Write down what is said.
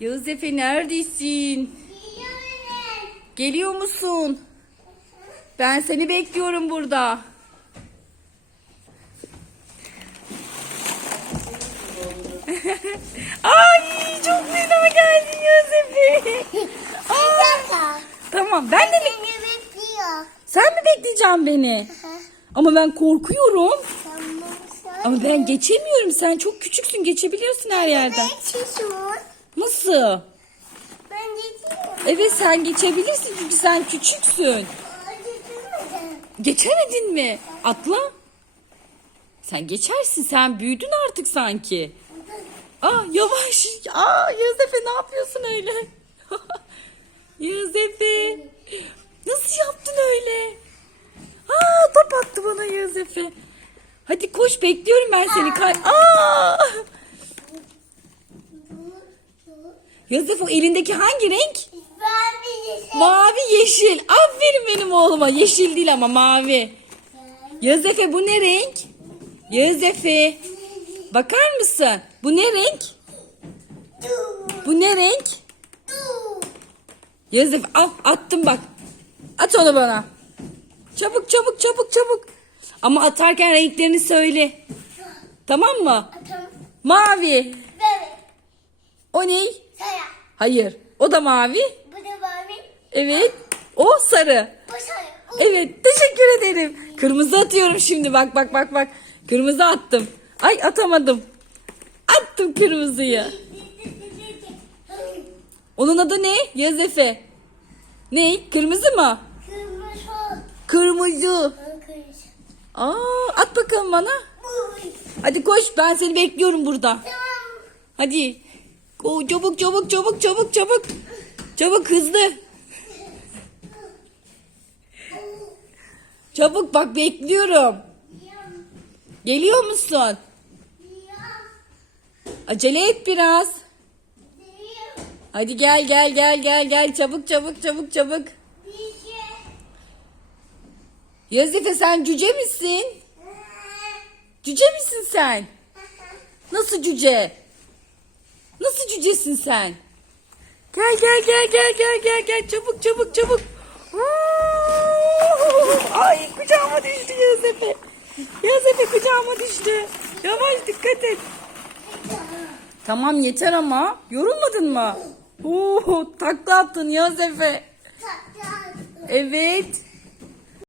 Yağız Efe neredesin? Geliyor musun? Ben seni bekliyorum burada. Ay çok fena geldin Yağız Efe. Aa, tamam ben de mi? Sen mi bekleyeceksin beni? Ama ben korkuyorum. Ama ben geçemiyorum. Sen çok küçüksün. Geçebiliyorsun her yerden. Geçiyorsun. Nasıl? Ben geçiyorum. Evet sen geçebilirsin çünkü sen küçüksün. Geçemedim. Geçemedin mi? Atla. Sen geçersin. Sen büyüdün artık sanki. Aa yavaş. Aa Yağız Efe ne yapıyorsun öyle? Yağız Efe. Nasıl yaptın öyle? Aa top attı bana Yağız Efe. Hadi koş bekliyorum ben seni. Kay Aa! Efe o elindeki hangi renk? Bir şey. Mavi yeşil. Aferin benim oğluma. Yeşil değil ama mavi. Yağız Efe bu ne renk? Yağız Efe. Bakar mısın? Bu ne renk? Bu ne renk? Efe al attım bak. At onu bana. Çabuk çabuk çabuk çabuk. Ama atarken renklerini söyle. Tamam mı? Atam. Mavi. O ne? Saya. Hayır. O da mavi. Bu da mavi. Evet. O sarı. Bu saya. Evet teşekkür ederim. Kırmızı atıyorum şimdi bak bak bak bak. Kırmızı attım. Ay atamadım. Attım kırmızıyı. Onun adı ne? Yaz Efe. Ne? Kırmızı mı? Kırmızı. Kırmızı. Kırmızı. Aa, at bakalım bana. Hadi koş ben seni bekliyorum burada. Tamam. Hadi. O, çabuk çabuk çabuk çabuk çabuk. Çabuk hızlı. Çabuk bak bekliyorum. Geliyor musun? Acele et biraz. Hadi gel gel gel gel gel çabuk çabuk çabuk çabuk. Yazife sen cüce misin? Cüce misin sen? Nasıl cüce? Nasıl cücesin sen? Gel gel gel gel gel gel gel çabuk çabuk çabuk. Ay kucağıma düştü Yazefe. Yazefe kucağıma düştü. Yavaş dikkat et. Tamam yeter ama. Yorulmadın mı? Oo, takla attın Yazefe. Evet.